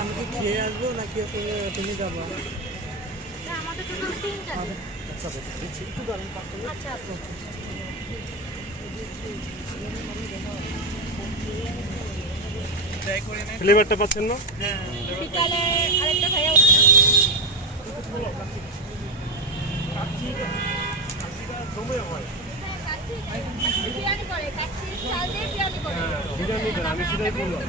আমি কি খেয়ে আসবো নাকি তুমি যাবো? ফ্লেভারটা পাচ্ছেন না? আমি সেটাই বললাম।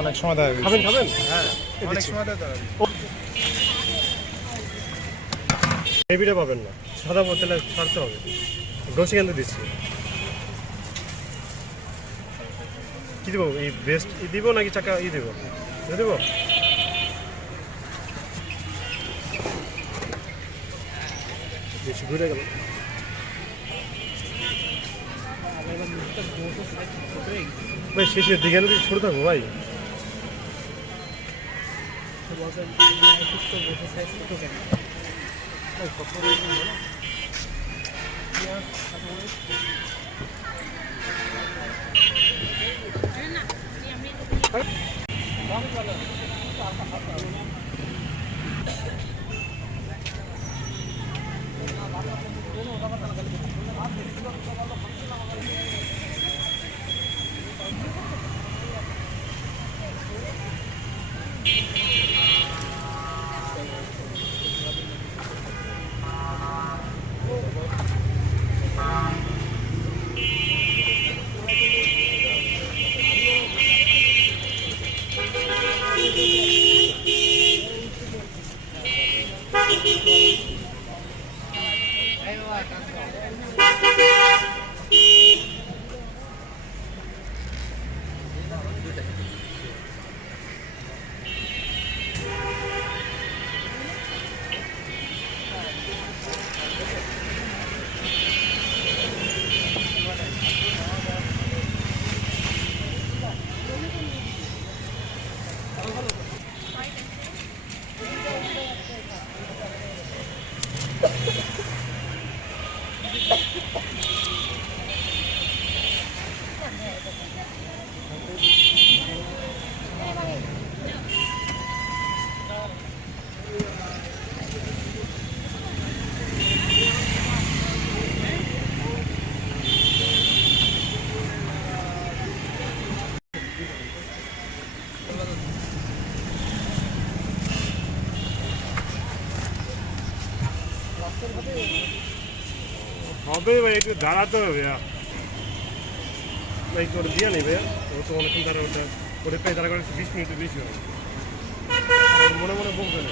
অনেক সময় দেয় খাবেন খাবেন? হ্যাঁ অনেক সময় দেয়। হেভিটা পাবেন না, সাদা বোতলে ছাড়তে হবে। গ্রসি কেন দিচ্ছি, কি দেবো? এই বেস্ট দিব নাকি চাকা দেবো? দেবো বেশি ঘুরে গেল। ভাই শেষের দিকে আমি ছোট থাকবো ভাই। হবে ভাই, একটু দাঁড়াতে হবে। ভাই তোর দিয়া নেই ভাইয়া, ও তো অনেকক্ষণ দাঁড়া, ওটা প্রায় দাঁড়া করে 20 মিনিটের বেশি হয়। মনে মনে বলবে না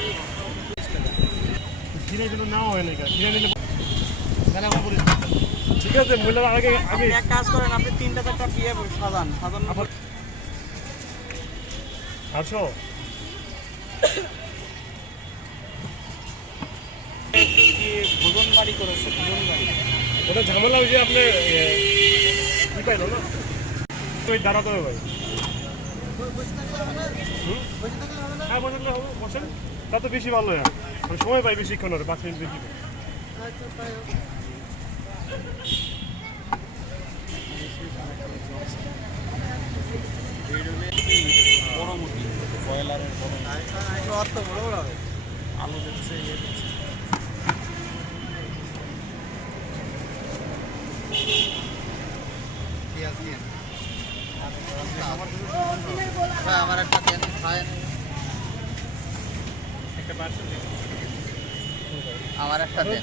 ঘিরে কিন্তু নাও হয় না, ঘিরে নিলে ঠিক আছে। মহিলারা আগে আগে এক কাজ করেন, আপনি 3টা-4টা দিয়ে সাজান। 800 ভোজন বাড়ি করেছে, ভোজন বাড়ি। ওটা ঝামেলা হয়েছে আপনার কি পাইল না, তুই দাঁড়াতে হবে ভাই। হ্যাঁ বসেন, হবে বসেন, তা তো বেশি ভালো হয়। সময় পাই বেশিক্ষণ, 5 মিনিট বেশি। বড় মুরগি, ব্রয়লারের বড়, অত বড় বড় হবে। আলু দিচ্ছে, ইয়ে দিচ্ছে। আমার একটা দেন, খায় আমার একটা দেন।